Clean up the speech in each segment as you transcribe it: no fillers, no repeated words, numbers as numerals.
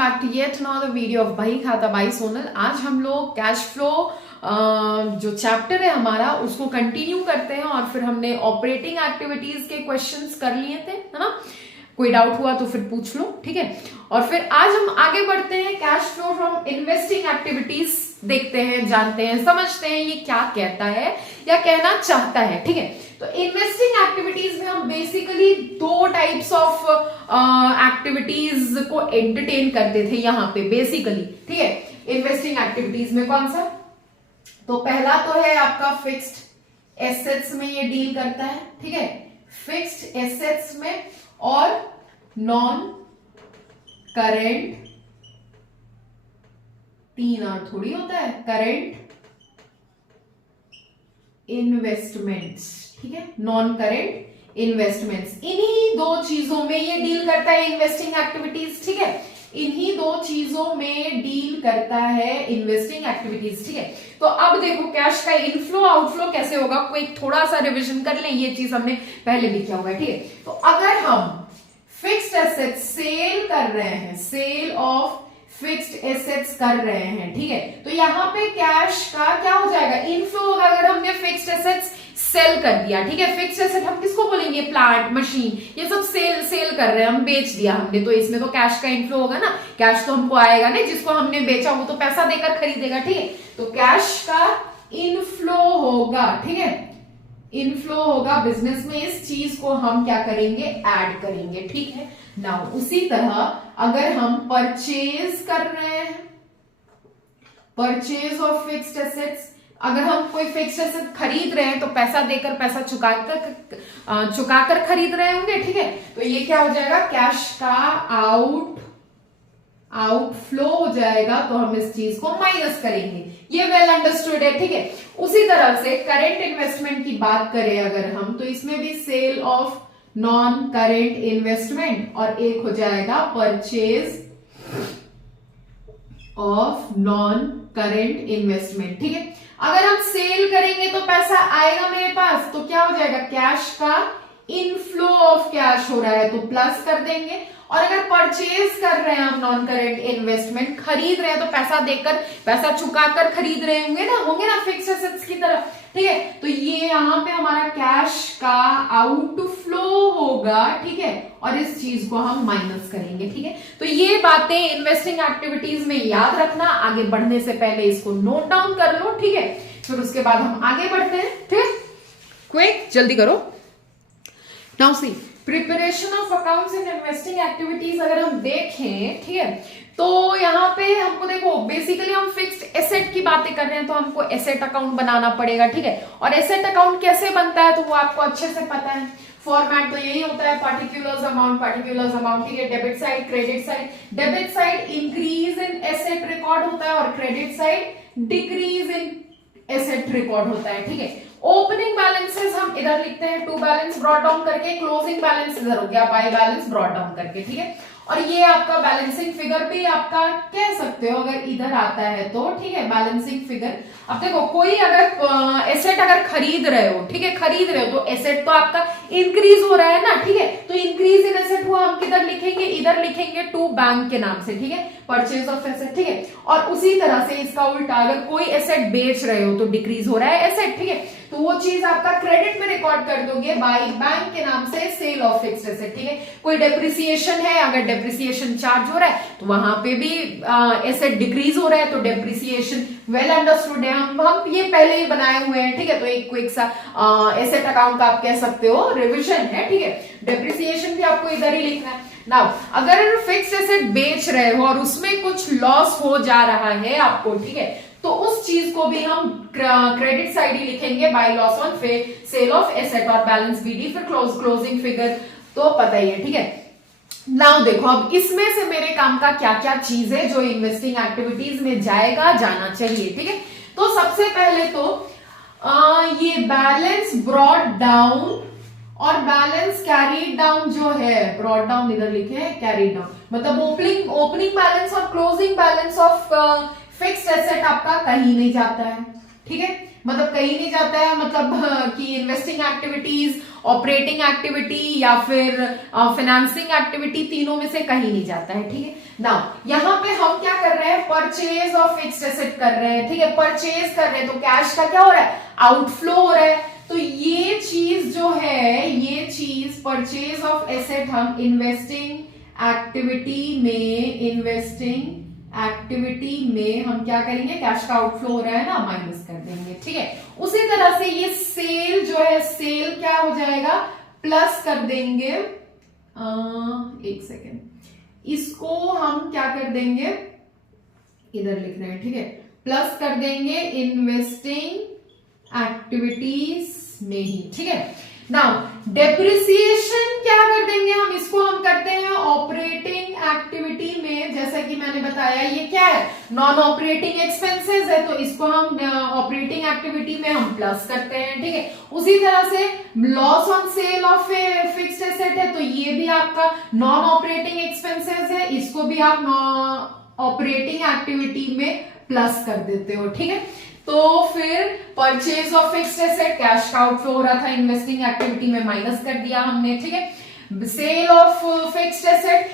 Back to yet another video of बही खाता by Sonal. आज हम लोग कैश फ्लो जो चैप्टर है हमारा उसको कंटिन्यू करते हैं और फिर हमने ऑपरेटिंग एक्टिविटीज के क्वेश्चंस कर लिए थे, है ना। कोई डाउट हुआ तो फिर पूछ लो, ठीक है। और फिर आज हम आगे बढ़ते हैं, cash flow from investing activities देखते हैं, जानते हैं, समझते हैं ये क्या कहता है या कहना चाहता है, ठीक है। तो इन्वेस्टिंग एक्टिविटीज में हम बेसिकली दो टाइप्स ऑफ एक्टिविटीज को एंटरटेन करते थे यहाँ पे बेसिकली, ठीक है। इन्वेस्टिंग एक्टिविटीज में कौन सा, तो पहला तो है आपका फिक्स्ड एसेट्स में ये डील करता है, ठीक है। फिक्स्ड एसेट्स में और नॉन करेंट, तीन और थोड़ी होता है, करेंट इन्वेस्टमेंट्स, ठीक है। नॉन करेंट इन्वेस्टमेंट्स, इन्हीं दो चीजों में ये डील करता है इन्वेस्टिंग एक्टिविटीज, ठीक है। इन्हीं दो चीजों में डील करता है इन्वेस्टिंग एक्टिविटीज, ठीक है। तो अब देखो कैश का इनफ्लो आउटफ्लो कैसे होगा, कोई थोड़ा सा रिवीजन कर लें, ये चीज हमने पहले भी किया होगा, ठीक है। तो अगर हम फिक्स्ड एसेट्स सेल कर रहे हैं, सेल ऑफ फिक्स्ड एसेट्स कर रहे हैं, ठीक है, तो यहां पे कैश का क्या हो जाएगा, इनफ्लो होगा। अगर हमने फिक्स्ड एसेट्स सेल कर दिया, ठीक है। फिक्स्ड एसेट हम किसको बोलेंगे, प्लांट, मशीन, ये सब सेल कर रहे हैं, हम बेच दिया हमने, तो इसमें तो कैश का इनफ्लो होगा ना। कैश तो हमको आएगा नहीं, जिसको हमने बेचा वो तो पैसा देकर खरीदेगा, ठीक है। तो कैश का इनफ्लो होगा, ठीक है, इनफ्लो होगा बिजनेस में। इस चीज को हम क्या करेंगे, ऐड करेंगे, ठीक है। नाउ उसी तरह अगर हम परचेज कर रहे हैं, परचेज ऑफ फिक्स्ड एसेट्स, अगर हम कोई फिक्स्ड एसेट खरीद रहे हैं तो पैसा देकर, पैसा चुकाकर खरीद रहे होंगे, ठीक है। तो ये क्या हो जाएगा, कैश का आउटफ्लो हो जाएगा, तो हम इस चीज को माइनस करेंगे। ये वेल अंडरस्टूड है, ठीक है। उसी तरह से करेंट इन्वेस्टमेंट की बात करें अगर हम, तो इसमें भी sale of non current investment और एक हो जाएगा purchase of non current investment, ठीक है। अगर हम सेल करेंगे तो पैसा आएगा मेरे पास, तो क्या हो जाएगा, कैश का इनफ्लो ऑफ कैश हो रहा है तो प्लस कर देंगे। और अगर परचेज कर रहे हैं हम नॉन करेंट इन्वेस्टमेंट, खरीद रहे हैं तो पैसा देकर, पैसा चुकाकर खरीद रहे होंगे ना फिक्स्ड एसेट्स की तरह, ठीक है। तो ये यहाँ पे हमारा कैश का आउटफ्लो होगा, ठीक है, और इस चीज को हम माइनस करेंगे, ठीक है। तो ये बातें इन्वेस्टिंग एक्टिविटीज में याद रखना, आगे बढ़ने से पहले इसको नोट डाउन कर लो, ठीक है। फिर उसके बाद हम आगे बढ़ते हैं, ठीक है। क्विक, जल्दी करो। Now see preparation of accounts in investing activities अगर हम देखें, ठीक है, तो यहाँ पे हमको देखो बेसिकली हम फिक्स्ड एसेट की बातें कर रहे हैं, तो हमको एसेट अकाउंट बनाना पड़ेगा, ठीक है। और एसेट अकाउंट कैसे बनता है तो वो आपको अच्छे से पता है। फॉर्मेट तो यही होता है, पार्टिकुलर्स अमाउंट, ठीक है। Debit side, credit side. Debit side increase in asset record होता है और credit side decrease in asset record होता है, ठीक है। ओपनिंग बैलेंसेस हम इधर लिखते हैं टू बैलेंस ब्रॉट डाउन करके, क्लोजिंग बैलेंस इधर हो गया बाय बैलेंस ब्रॉट डाउन करके, ठीक है। और ये आपका बैलेंसिंग फिगर भी आपका कह सकते हो अगर इधर आता है तो, ठीक है, बैलेंसिंग फिगर। अब देखो कोई अगर एसेट अगर खरीद रहे हो, ठीक है, खरीद रहे हो तो एसेट तो आपका इंक्रीज हो रहा है ना, ठीक है। तो इंक्रीज इन एसेट हुआ, हम किधर लिखेंगे, इधर लिखेंगे टू बैंक के नाम से, ठीक है, परचेज ऑफ एसेट, ठीक है। और उसी तरह से इसका उल्टा, अगर कोई एसेट बेच रहे हो तो डिक्रीज हो रहा है एसेट, ठीक है, तो वो चीज आपका क्रेडिट में रिकॉर्ड कर दोगे बाय बैंक के नाम से, सेल ऑफ फिक्स्ड एसेट, ठीक है। कोई डेप्रिसिएशन है, अगर डेप्रिसिएशन चार्ज हो रहा है तो वहां पे भी एसेट डिक्रीज हो रहा है, तो डेप्रिसिएशन वेल अंडरस्टूड है, हम ये पहले ही बनाए हुए हैं, ठीक है। तो एक क्विक सा एसेट अकाउंट का आप कह सकते हो रिविजन है, ठीक है। डेप्रिसिएशन भी आपको इधर ही लिखना है। नाउ अगर फिक्स्ड एसेट बेच रहे हो और उसमें कुछ लॉस हो जा रहा है आपको, ठीक है, तो उस चीज को भी हम क्रेडिट साइड ही लिखेंगे by loss on sale of asset और बैलेंस बीडी, फिर क्लोजिंग फिगर तो पता ही है, ठीक है। नाउ देखो अब इसमें से मेरे काम का क्या क्या चीज है जो इन्वेस्टिंग एक्टिविटीज में जाएगा, जाना चाहिए, ठीक है। तो सबसे पहले तो ये बैलेंस ब्रॉट डाउन और बैलेंस कैरीड डाउन जो है, ब्रॉट डाउन इधर लिखे हैं, कैरीड डाउन मतलब ओपनिंग बैलेंस और closing balance of fixed asset आपका कहीं नहीं जाता है, ठीक है। मतलब कहीं नहीं जाता है, मतलब कि इन्वेस्टिंग एक्टिविटीज ऑपरेटिंग एक्टिविटी या फिर फाइनेंसिंग एक्टिविटी, तीनों में से कहीं नहीं जाता है। ठीक है, नाउ यहाँ पे हम क्या कर रहे हैं, परचेज ऑफ फिक्स्ड एसेट कर रहे हैं। ठीक है, परचेज कर रहे हैं तो कैश का क्या हो रहा है, आउटफ्लो हो रहा है। तो ये चीज जो है, ये चीज परचेज ऑफ एसेट हम इन्वेस्टिंग एक्टिविटी में हम क्या करेंगे, कैश का आउटफ्लो हो रहा है ना, माइनस कर देंगे। ठीक है, उसी तरह से ये सेल जो है, सेल क्या हो जाएगा, प्लस कर देंगे। एक सेकेंड, इसको हम क्या कर देंगे, इधर लिख रहे हैं। ठीक है, प्लस कर देंगे इन्वेस्टिंग एक्टिविटीज में ही। ठीक है, नाउ डेप्रिसिएशन क्या कर देंगे हम, इसको हम करते हैं ऑपरेटिंग एक्टिविटी में। जैसा कि मैंने बताया ये क्या है, नॉन ऑपरेटिंग एक्सपेंसेस है, तो इसको हम ऑपरेटिंग एक्टिविटी में हम प्लस करते हैं। ठीक है, उसी तरह से loss on sale of fixed asset है, तो ये भी आपका नॉन ऑपरेटिंग एक्सपेंसेस है, इसको भी आप ऑपरेटिंग एक्टिविटी में प्लस कर देते हो। ठीक है, तो फिर purchase of fixed asset, cash का आउटफ्लो हो रहा था, इन्वेस्टिंग एक्टिविटी में माइनस कर दिया हमने। ठीक है, sale of fixed asset,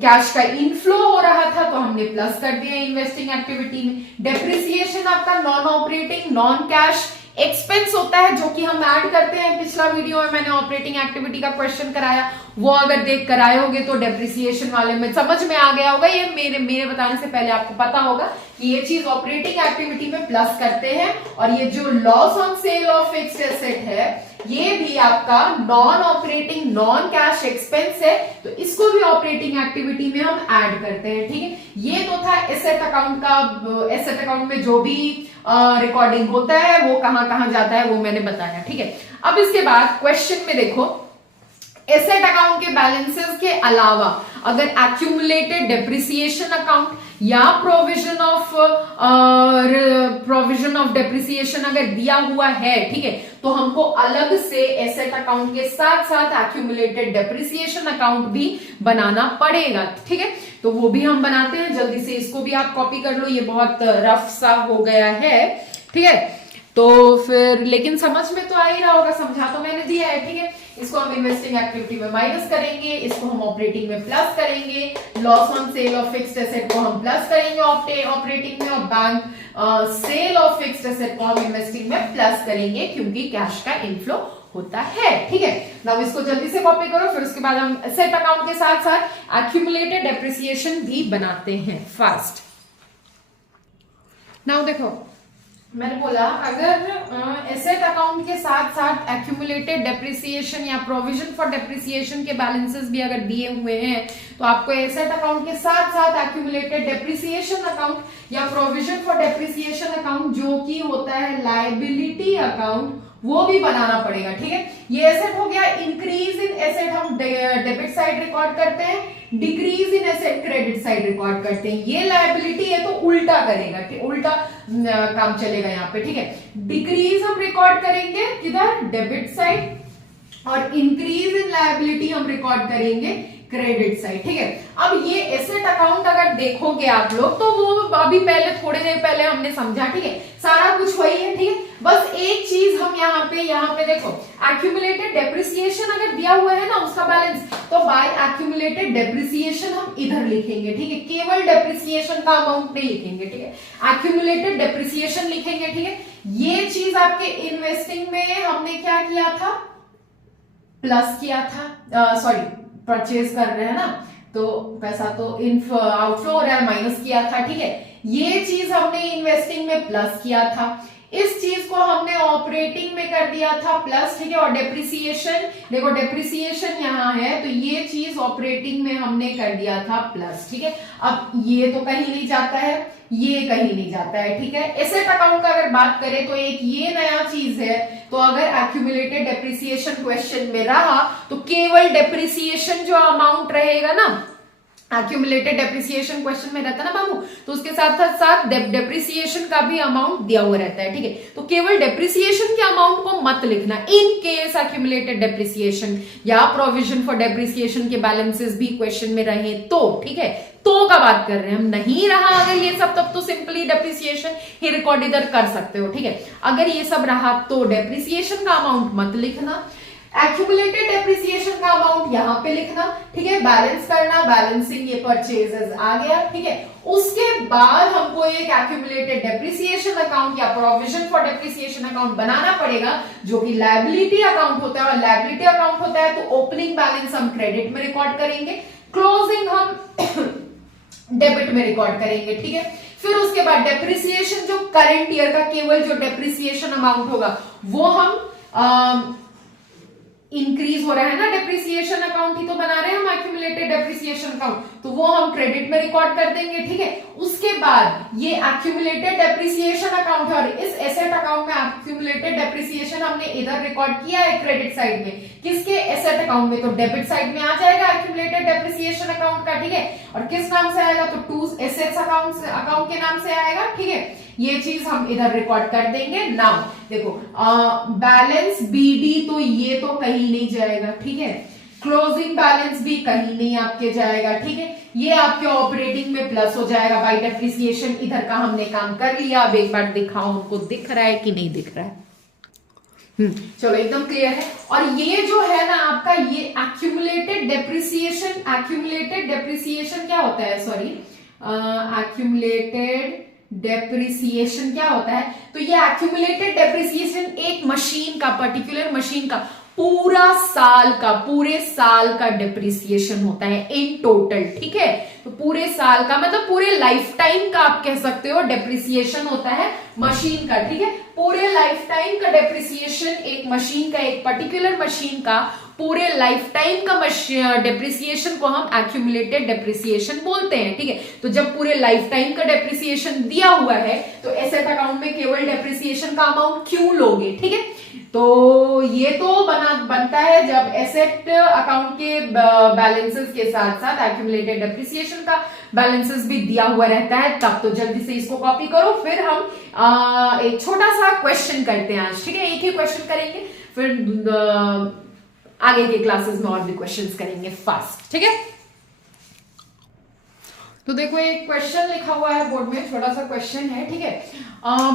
cash का इनफ्लो हो रहा था तो हमने प्लस कर दिया इन्वेस्टिंग एक्टिविटी में। डेप्रिसिएशन आपका non operating non cash expense होता है, जो कि हम ऐड करते हैं। पिछला वीडियो में मैंने ऑपरेटिंग एक्टिविटी का क्वेश्चन कराया, वो अगर देख कर आए होगे तो डेप्रिसिएशन वाले में समझ में आ गया होगा। ये मेरे बताने से पहले आपको पता होगा कि ये चीज ऑपरेटिंग एक्टिविटी में प्लस करते हैं। और ये जो loss on sale of fixed asset है, ये भी आपका non operating non cash expense है, तो इसको भी ऑपरेटिंग एक्टिविटी में हम ऐड करते हैं। ठीक है, ये तो था एसेट अकाउंट का। एसेट अकाउंट में जो भी रिकॉर्डिंग होता है वो कहां कहां जाता है वो मैंने बताया। ठीक है, अब इसके बाद क्वेश्चन में देखो, एसेट अकाउंट के बैलेंसेस के अलावा अगर एक्यूमुलेटेड डेप्रिसिएशन अकाउंट या प्रोविजन ऑफ डेप्रिसिएशन अगर दिया हुआ है, ठीक है, तो हमको अलग से एसेट अकाउंट के साथ साथ एक्यूमुलेटेड डेप्रिसिएशन अकाउंट भी बनाना पड़ेगा। ठीक है, तो वो भी हम बनाते हैं। जल्दी से इसको भी आप कॉपी कर लो, ये बहुत रफ सा हो गया है। ठीक है, तो फिर लेकिन समझ में तो आ ही रहा होगा, समझा तो मैंने दिया है। ठीक है, इसको हम इन्वेस्टिंग एक्टिविटी में माइनस करेंगे, इसको हम ऑपरेटिंग में प्लस करेंगे, loss on sale of fixed asset को हम प्लस करेंगे ऑपरेटिंग में, और bank sale of fixed asset को हम इन्वेस्टिंग में प्लस करेंगे, क्योंकि कैश का इनफ्लो होता है। ठीक है, नाउ इसको जल्दी से कॉपी करो। फिर उसके बाद हम एसेट अकाउंट के साथ साथ एक्यूमुलेटेड डेप्रिसिएशन भी बनाते हैं फास्ट। नाउ देखो, मैंने बोला अगर एसेट अकाउंट के साथ साथ एक्यूमुलेटेड डेप्रिसिएशन या प्रोविजन फॉर डेप्रिसिएशन के बैलेंसेस भी अगर दिए हुए हैं, तो आपको एसेट अकाउंट के साथ साथ एक्यूमुलेटेड डेप्रिसिएशन अकाउंट या प्रोविजन फॉर डेप्रिसिएशन अकाउंट, जो कि होता है लायबिलिटी अकाउंट, वो भी बनाना पड़ेगा। ठीक है, ये एसेट हो गया। इंक्रीज इन एसेट हम डेबिट साइड रिकॉर्ड करते हैं, decrease in asset credit side record करते हैं। ये लायबिलिटी है तो उल्टा करेगा, उल्टा काम चलेगा यहाँ पे। ठीक है, डिक्रीज हम रिकॉर्ड करेंगे किधर, डेबिट साइड, और इंक्रीज इन लायबिलिटी हम रिकॉर्ड करेंगे क्रेडिट साइड। ठीक है, अब ये एसेट अकाउंट अगर देखोगे आप लोग, तो वो अभी पहले थोड़ी देर पहले हमने समझा। ठीक है, सारा कुछ वही है। ठीक है, बस एक चीज हम यहाँ पे देखो, एक्यूमुलेटेड डेप्रिसिएशन अगर दिया हुआ है ना उसका बैलेंस, तो बाय एक्यूमुलेटेड डेप्रिसिएशन हम इधर लिखेंगे। ठीक है, केवल डेप्रिसिएशन का अमाउंट नहीं लिखेंगे। ठीक है, एक्यूमुलेटेड डेप्रिसिएशन लिखेंगे। ठीक है, ये चीज आपके इन्वेस्टिंग में हमने क्या किया था, प्लस किया था, सॉरी परचेज कर रहे हैं ना, तो पैसा तो आउटफ्लो हो रहा है, माइनस किया था। ठीक है, ये चीज हमने इन्वेस्टिंग में प्लस किया था, इस चीज को हमने ऑपरेटिंग में कर दिया था प्लस। ठीक है, और डेप्रिसिएशन देखो, डेप्रिसिएशन यहाँ है तो ये चीज ऑपरेटिंग में हमने कर दिया था प्लस। ठीक है, अब ये तो कहीं नहीं जाता है, ये कहीं नहीं जाता है। ठीक है, एसेट अकाउंट का अगर बात करें तो एक ये नया चीज है, तो अगर एक्यूमुलेटेड डेप्रिसिएशन क्वेश्चन में रहा तो केवल डेप्रिसिएशन जो अमाउंट रहेगा ना, एक्यूमुलेटेड डेप्रिसिएशन क्वेश्चन में रहता है ना बाबू, तो उसके साथ साथ डेप्रिसिएशन का भी अमाउंट दिया हुआ रहता है। ठीक है, तो केवल डेप्रिसिएशन के अमाउंट को मत लिखना। इन केस एक्यूमुलेटेड डेप्रिसिएशन या प्रोविजन फॉर डेप्रिसिएशन के बैलेंसेस भी क्वेश्चन में रहे तो, ठीक है, तो का बात कर रहे हैं हम। नहीं रहा अगर ये सब, तब तो सिंपली डेप्रिसिएशन ही रिकॉर्ड इधर कर सकते हो। ठीक है, अगर ये सब रहा तो डेप्रिसिएशन का अमाउंट मत लिखना। एक्यूमुलेटेड डेप्रिसिएशन का अमाउंट यहां पे लिखना, ठीक है, बैलेंस करना, बैलेंसिंग ये परचेजेस आ गया, ठीक है। उसके बाद हमको एक एक्यूमुलेटेड डेप्रिसिएशन अकाउंट या प्रोविजन फॉर डेप्रिसिएशन अकाउंट बनाना पड़ेगा, जो कि लायबिलिटी अकाउंट होता है। और लायबिलिटी अकाउंट होता है तो ओपनिंग बैलेंस हम क्रेडिट में रिकॉर्ड करेंगे, क्लोजिंग हम डेबिट में रिकॉर्ड करेंगे, ठीक है। फिर उसके बाद डेप्रिसिएशन जो करंट ईयर का केवल जो डेप्रिसिएशन अमाउंट होगा वो हम इंक्रीज हो रहा है ना, डेप्रिसिएशन अकाउंट ही तो बना रहे हैं हम एक्यूमुलेटेड डेप्रिसिएशन अकाउंट, तो वो हम क्रेडिट में रिकॉर्ड कर देंगे, ठीक है। उसके बाद ये एक्यूमुलेटेड डेप्रिसिएशन अकाउंट है और इस एसेट अकाउंट में एक्यूमुलेटेड डेप्रिसिएशन हमने इधर रिकॉर्ड किया है क्रेडिट साइड में, किसके, एसेट अकाउंट में, तो डेबिट साइड में आ जाएगा एक्यूमुलेटेड डेप्रिसिएशन अकाउंट का, ठीक है। और किस नाम से आएगा, तो टू एसेट्स अकाउंट के नाम से आएगा, ठीक है। ये चीज हम इधर रिकॉर्ड कर देंगे। नाउ देखो बैलेंस बीडी तो ये तो कहीं नहीं जाएगा, ठीक है। क्लोजिंग बैलेंस भी कहीं नहीं आपके जाएगा, ठीक है। ये आपके ऑपरेटिंग में प्लस हो जाएगा बाय डेप्रिसिएशन। इधर का हमने काम कर लिया। अब एक बार दिखाओ उनको, दिख रहा है कि नहीं दिख रहा है? चलो एकदम क्लियर है। और ये जो है ना आपका ये एक्यूमुलेटेड डेप्रिसिएशन क्या होता है, सॉरी एक्यूमुलेटेड डेप्रिसिएशन क्या होता है, तो ये एक्यूमुलेटेड डेप्रिसिएशन एक मशीन का, पर्टिकुलर मशीन का पूरे साल का डेप्रिसिएशन होता है इन टोटल, ठीक है। तो पूरे साल का मतलब पूरे लाइफ टाइम का आप कह सकते हो डेप्रिसिएशन होता है मशीन का, ठीक है। पूरे लाइफ टाइम का डेप्रिसिएशन एक मशीन का, एक पर्टिकुलर मशीन का पूरे लाइफ टाइम का डेप्रिसिएशन को हम एक्यूमुलेटेड डेप्रिसिएशन बोलते हैं, ठीक है। तो जब पूरे लाइफ टाइम का डेप्रिसिएशन दिया हुआ है तो एसेट अकाउंट में केवल डेप्रिसिएशन का अमाउंट क्यों लोगे, ठीक है। तो ये तो बनता है जब एसेट अकाउंट के बैलेंसेस के साथ साथ एक्यूमुलेटेड डेप्रिसिएशन का बैलेंसेस भी दिया हुआ रहता है तब। तो जल्दी से इसको कॉपी करो, फिर हम एक छोटा सा क्वेश्चन करते हैं आज, ठीक है। एक ही क्वेश्चन करेंगे, फिर आगे के क्लासेस में और भी क्वेश्चंस करेंगे फास्ट, ठीक है। तो देखो एक क्वेश्चन लिखा हुआ है बोर्ड में, छोटा सा क्वेश्चन है, ठीक है।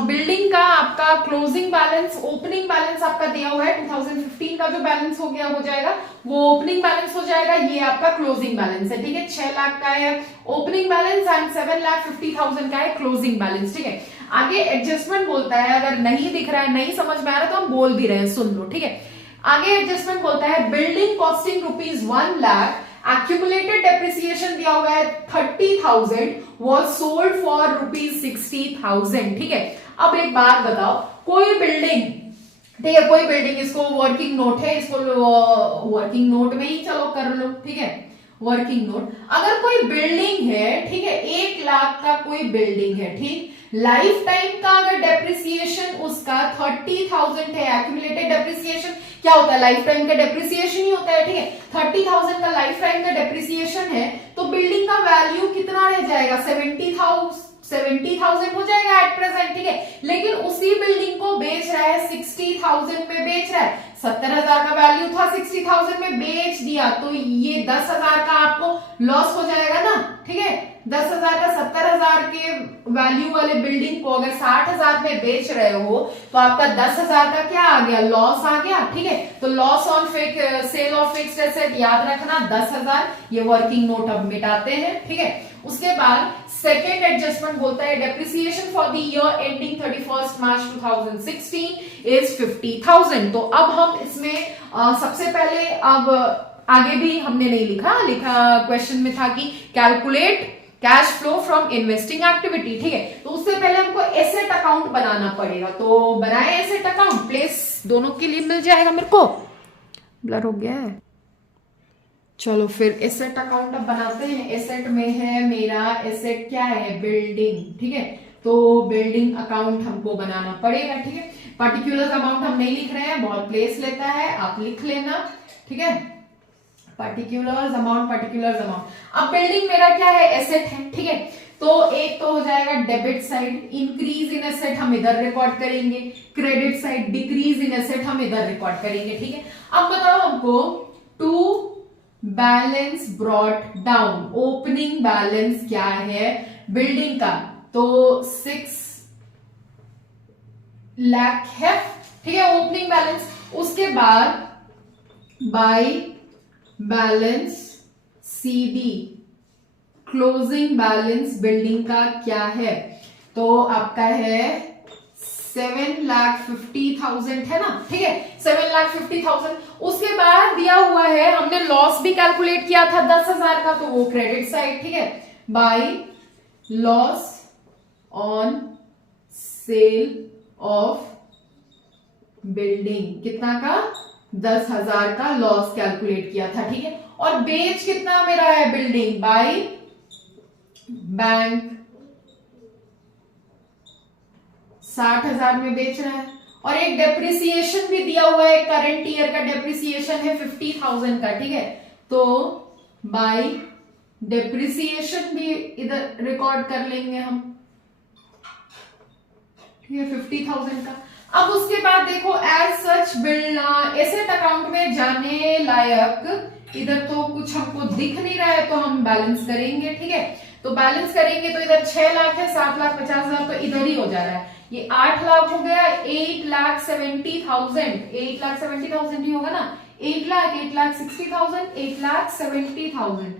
बिल्डिंग का आपका क्लोजिंग बैलेंस, ओपनिंग बैलेंस आपका दिया हुआ है 2015 का जो बैलेंस हो गया हो जाएगा वो ओपनिंग बैलेंस हो जाएगा। ये आपका क्लोजिंग बैलेंस है, ठीक है। 6 लाख का है ओपनिंग बैलेंस एंड 7,50,000 का है क्लोजिंग बैलेंस, ठीक है। आगे एडजस्टमेंट बोलता है, अगर नहीं दिख रहा है, नहीं समझ में आ रहा तो हम बोल भी रहे हैं, सुन लो, ठीक है। आगे एडजस्टमेंट बोलता है building costing ₹1 lakh, accumulated depreciation दिया हुआ है 30,000, वॉज सोल्ड फॉर ₹60,000, ठीक है। अब एक बात बताओ, कोई बिल्डिंग, ठीक है, कोई बिल्डिंग, इसको वर्किंग नोट है, इसको वर्किंग नोट में ही चलो कर लो, ठीक है, वर्किंग नोट। अगर कोई बिल्डिंग है, ठीक है, 1 लाख का कोई बिल्डिंग है, ठीक, लाइफ टाइम का अगर डेप्रिसिएशन उसका 30,000 है, एक्यूमुलेटेड डेप्रिसिएशन क्या होता है, लाइफ टाइम का डेप्रिसिएशन ही होता है, ठीक है। 30,000 का लाइफ टाइम का डेप्रिसिएशन है तो बिल्डिंग का वैल्यू कितना रह जाएगा, 70,000 हो जाएगा एट प्रेजेंट, ठीक है। लेकिन उसी बिल्डिंग को बेच रहा है 60,000 में बेच रहा है, 70,000 का वैल्यू था, 60,000 में बेच दिया, तो ये 10,000 का आपको लॉस हो जाएगा ना, ठीक है। 10,000 का 70,000 के वैल्यू वाले बिल्डिंग को अगर 60,000 में बेच रहे हो तो आपका 10,000 का क्या आ गया, लॉस आ गया, ठीक है। तो loss on sale of fixed asset याद रखना 10,000, ये वर्किंग नोट अब मिटाते हैं, ठीक है। उसके बाद सेकेंड एडजस्टमेंट बोलता है depreciation for the year ending 31 March 2016 is 50,000। तो अब हम इसमें सबसे पहले, अब आगे भी हमने नहीं लिखा क्वेश्चन में था कि calculate cash flow from investing activity, ठीक है। तो उससे पहले हमको एसेट अकाउंट बनाना पड़ेगा, तो बनाए एसेट अकाउंट, प्लेस दोनों के लिए मिल जाएगा, मेरे को ब्लर हो गया है। चलो फिर एसेट अकाउंट अब बनाते हैं। एसेट में है मेरा, एसेट क्या है, बिल्डिंग, ठीक है। तो बिल्डिंग अकाउंट हमको बनाना पड़ेगा, ठीक है। पर्टिकुलर अमाउंट हम नहीं लिख रहे हैं, बहुत प्लेस लेता है, आप लिख लेना, ठीक है। Particular amount. अब बिल्डिंग मेरा क्या है, एसेट है, ठीक है। तो एक तो हो जाएगा debit side, increase in asset हम इधर रिकॉर्ड करेंगे, credit side decrease in asset हम इधर रिकॉर्ड करेंगे, ठीक है। अब बताओ हमको to balance brought down, opening balance क्या है बिल्डिंग का, तो 6 लाख है, ठीक है, ओपनिंग बैलेंस। उसके बाद by balance CD, closing balance building का क्या है? तो आपका है 7,50,000 है ना, ठीक है, 7,50,000। उसके बाद दिया हुआ है, हमने लॉस भी कैलकुलेट किया था 10,000 का, तो वो क्रेडिट साइड, ठीक है, by loss on sale of building, कितना का? 10,000 का लॉस कैलकुलेट किया था, ठीक है। और बेच कितना मेरा है बिल्डिंग? बाय बैंक 60,000 में बेच रहा है। और एक डेप्रिसिएशन भी दिया हुआ है, करंट ईयर का डेप्रिसिएशन है 50,000 का, ठीक है। तो बाय डेप्रिसिएशन भी इधर रिकॉर्ड कर लेंगे हम, ठीक है, 50,000 का। अब उसके बाद देखो एज सच एसेट अकाउंट में जाने लायक इधर तो कुछ हमको दिख नहीं रहा है, तो हम बैलेंस करेंगे, ठीक है। तो बैलेंस करेंगे तो इधर 6 लाख है, 7,50,000 तो इधर ही हो जा रहा है, ये 8 लाख हो गया, 8,70,000, 8,70,000 ही होगा ना, 8,60,000, 8,70,000,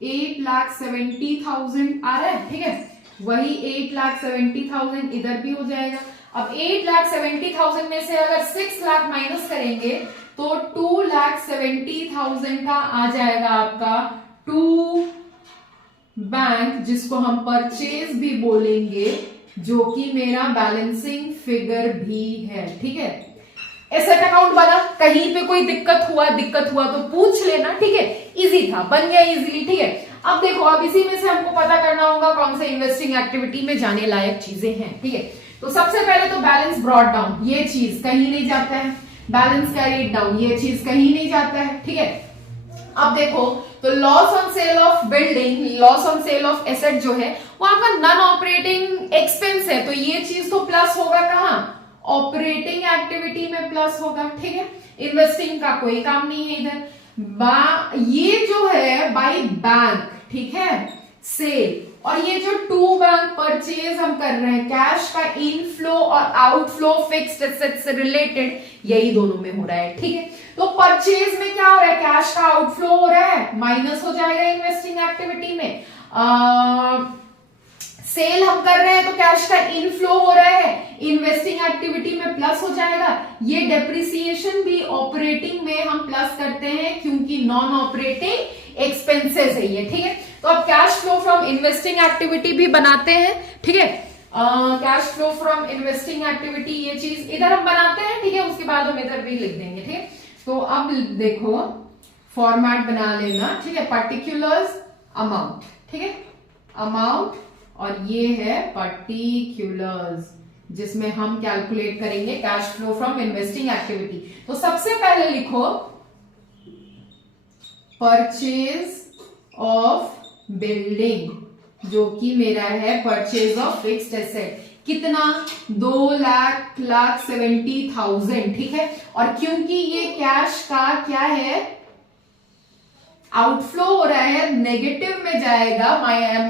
8,70,000 आ रहा है, ठीक है। वही 8,70,000 इधर भी हो जाएगा। अब 8,70,000 में से अगर 6 लाख माइनस करेंगे तो 2,70,000 का आ जाएगा आपका टू बैंक, जिसको हम परचेज भी बोलेंगे, जो कि मेरा बैलेंसिंग फिगर भी है, ठीक है। एसेट अकाउंट बना, कहीं पे कोई दिक्कत हुआ तो पूछ लेना, ठीक है, इजी था, बन गया इजीली, ठीक है। अब देखो, अब इसी में से हमको पता करना होगा कौन से इन्वेस्टिंग एक्टिविटी में जाने लायक चीजें हैं, ठीक है। तो सबसे पहले तो बैलेंस ब्रॉट डाउन, ये चीज कहीं नहीं जाता है, बैलेंस कैरीड डाउन, ये चीज कहीं नहीं जाता है, ठीक है। अब देखो, तो loss on sale of building, loss on sale of asset जो है वो आपका नॉन ऑपरेटिंग एक्सपेंस है, तो ये चीज तो प्लस होगा, कहां? ऑपरेटिंग एक्टिविटी में प्लस होगा, ठीक है। इन्वेस्टिंग का कोई काम नहीं है इधर। ये जो है बाय बैंक, ठीक है, सेल, और ये जो टू बैंक परचेज हम कर रहे हैं, कैश का इनफ्लो और आउटफ्लो फिक्स्ड एसेट से रिलेटेड, यही दोनों में हो रहा है, ठीक है। तो परचेज में क्या हो रहा है? कैश का आउटफ्लो हो रहा है, माइनस हो जाएगा इन्वेस्टिंग एक्टिविटी में। सेल हम कर रहे हैं तो कैश का इनफ्लो हो रहा है, इन्वेस्टिंग एक्टिविटी में प्लस हो जाएगा। ये डेप्रिसिएशन भी ऑपरेटिंग में हम प्लस करते हैं, क्योंकि नॉन ऑपरेटिंग एक्सपेंसेस है ये, ठीक है। तो अब cash flow from investing activity भी बनाते हैं, ठीक है। Cash flow from investing activity, ये चीज इधर हम बनाते हैं, ठीक है। उसके बाद हम इधर भी लिख देंगे, ठीक है। तो अब देखो, फॉर्मेट बना लेना, ठीक है। पर्टिकुलर्स अमाउंट, ठीक है, अमाउंट, और ये है पर्टिकुलर्स, जिसमें हम कैलकुलेट करेंगे cash flow from investing activity. तो सबसे पहले लिखो परचेज ऑफ बिल्डिंग, जो कि मेरा है परचेज ऑफ फिक्स्ड एसेट, कितना? 2,70,000, ठीक है। और क्योंकि ये कैश का क्या है, आउटफ्लो हो रहा है, नेगेटिव में जाएगा,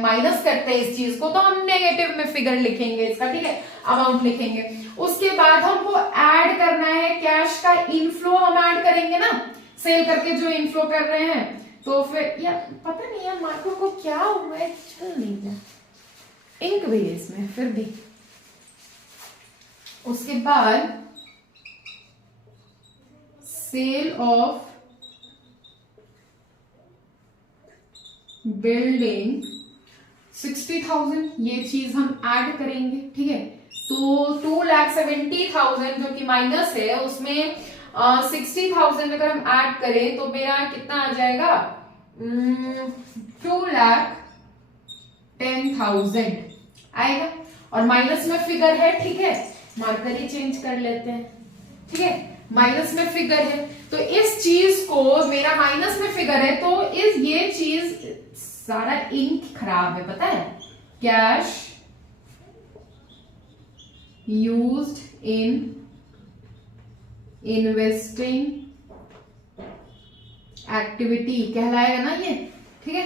माइनस करते हैं इस चीज को, तो हम नेगेटिव में फिगर लिखेंगे इसका, ठीक है, अमाउंट लिखेंगे। उसके बाद हमको ऐड करना है कैश का इनफ्लो, हम ऐड करेंगे ना, सेल करके जो इनफ्लो कर रहे हैं। तो फिर यार पता नहीं यार मार्कर को क्या हुआ है, चल नहीं रहा, इंक भी है इसमें फिर भी। उसके बाद सेल ऑफ बिल्डिंग 60,000, ये चीज हम ऐड करेंगे, ठीक है। तो 2,70,000 जो कि माइनस है, उसमें 60,000 अगर हम ऐड करें तो मेरा कितना आ जाएगा? 2,10,000 आएगा। और माइनस में फिगर है, ठीक है, मार्कर ही चेंज कर लेते हैं, ठीक है, माइनस में फिगर है, तो इस चीज को, मेरा माइनस में फिगर है, तो ये चीज सारा इंक खराब है, पता है। Cash used in investing activity कहलाएगा ना ये, ठीक है।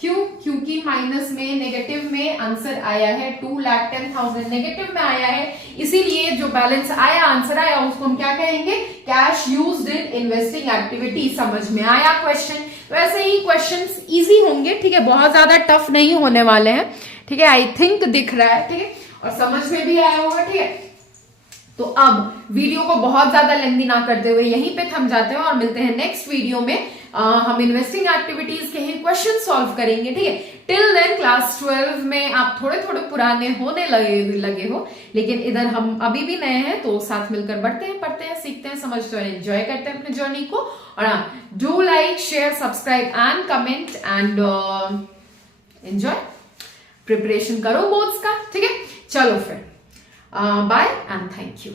क्यों? क्योंकि माइनस में, नेगेटिव में आंसर आया है, 2,10,000 नेगेटिव में आया है, इसीलिए जो बैलेंस आया, आंसर आया, उसको हम क्या कहेंगे, cash used in investing activity. समझ में आया क्वेश्चन? वैसे ही क्वेश्चंस इजी होंगे, ठीक है, बहुत ज्यादा टफ नहीं होने वाले हैं, ठीक है, आई थिंक दिख रहा है, ठीक है, और समझ में भी आया होगा, ठीक है। तो अब वीडियो को बहुत ज्यादा लेंथी ना करते हुए यहीं पे थम जाते हैं और मिलते हैं नेक्स्ट वीडियो में। हम इन्वेस्टिंग एक्टिविटीज के ही क्वेश्चन सॉल्व करेंगे, ठीक है। टिल देन क्लास 12 में आप थोड़े थोड़े पुराने होने लगे हो, लेकिन इधर हम अभी भी नए हैं, तो साथ मिलकर बढ़ते हैं, पढ़ते हैं, सीखते हैं, समझते हैं, एंजॉय करते हैं अपने जर्नी को। और do like, share, subscribe and comment and enjoy, preparation करो बोर्ड्स का, ठीक है। चलो फिर, बाय एंड थैंक यू।